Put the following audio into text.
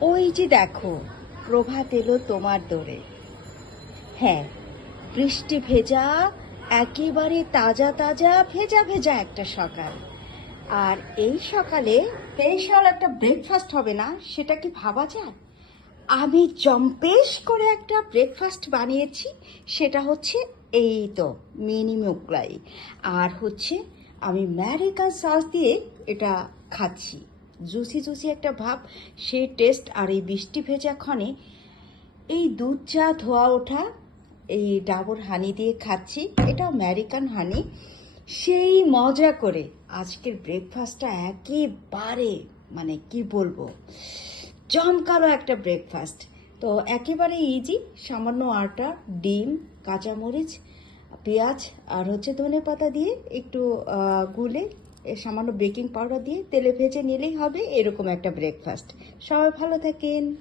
ওই যে দেখো, প্রভাত এলো তোমার দোরে। হ্যাঁ, বৃষ্টি ভেজা, একেবারে তাজা তাজা ভেজা ভেজা একটা সকাল। আর এই সকালে স্পেশাল একটা ব্রেকফাস্ট হবে না, সেটা কি ভাবা যায়? আমি জম্পেশ করে একটা ব্রেকফাস্ট বানিয়েছি। সেটা হচ্ছে এই তো মিনি মোগলাই। আর হচ্ছে আমি আমেরিকান সস দিয়ে এটা খাচ্ছি। জুসি জুসি একটা ভাব, সেই টেস্ট। আর এই বৃষ্টি ভেজা ক্ষণে এই দুধ চা ধোয়া ওঠা এই ডাবর হানি দিয়ে খাচ্ছি। এটা আমেরিকান হানি। সেই মজা করে আজকের ব্রেকফাস্টটা একেবারে, মানে কি বলবো, জমকালো একটা ব্রেকফাস্ট। তো একেবারে ইজি। সামান্য আটা, ডিম, কাঁচামরিচ, পেঁয়াজ আর হচ্ছে ধনেপাতা দিয়ে একটু গুলে সামান্য বেকিং পাউডার দিয়ে তেলে ভেজে নিলেই হবে এরকম একটা ব্রেকফাস্ট। সবাই ভালো থাকেন।